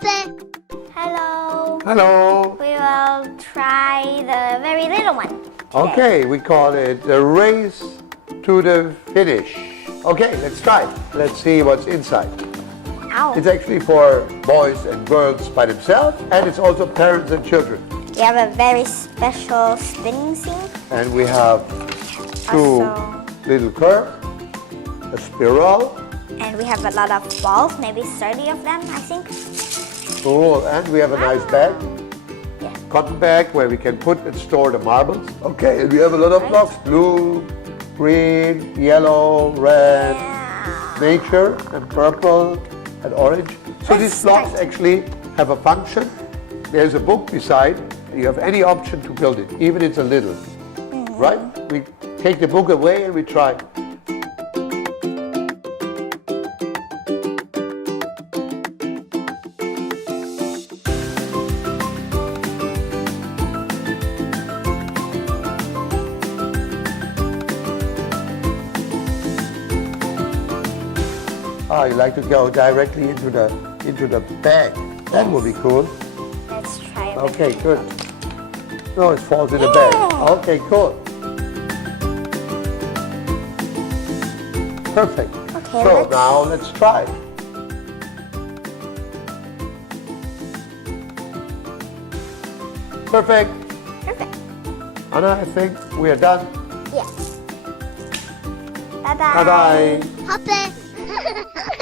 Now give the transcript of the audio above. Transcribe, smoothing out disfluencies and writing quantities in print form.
Hape. Hello. Hello. We will try the very little one today. Okay, we call it the race to the finish. Okay, let's try. Let's see what's inside. Ow. It's actually for boys and girls by themselves, and it's also parents and children. We have a very special spinning scene. And we have two Also- little curves, a spiral. And we have a lot of balls, maybe 30 of them, I think. Cool, and we have a nice bag, Yeah. cotton bag where we can put and store the marbles. Okay, and we have a lot of blocks, blue, green, yellow, red, Yeah. nature, and purple, and orange. So Let's these blocks start. actually have a function. There's a book beside. You have any option to build it, even it's a little. Right? We take the book away and we try. Ah, you like to go directly into the bag. That would be cool. Let's try it. Okay, good. No, it falls in the bag. Okay, cool. Perfect. Okay, So let's- now let's try. Perfect. Perfect. Anna, I think we are done. Yeah. Bye-bye. Bye-bye. Hape.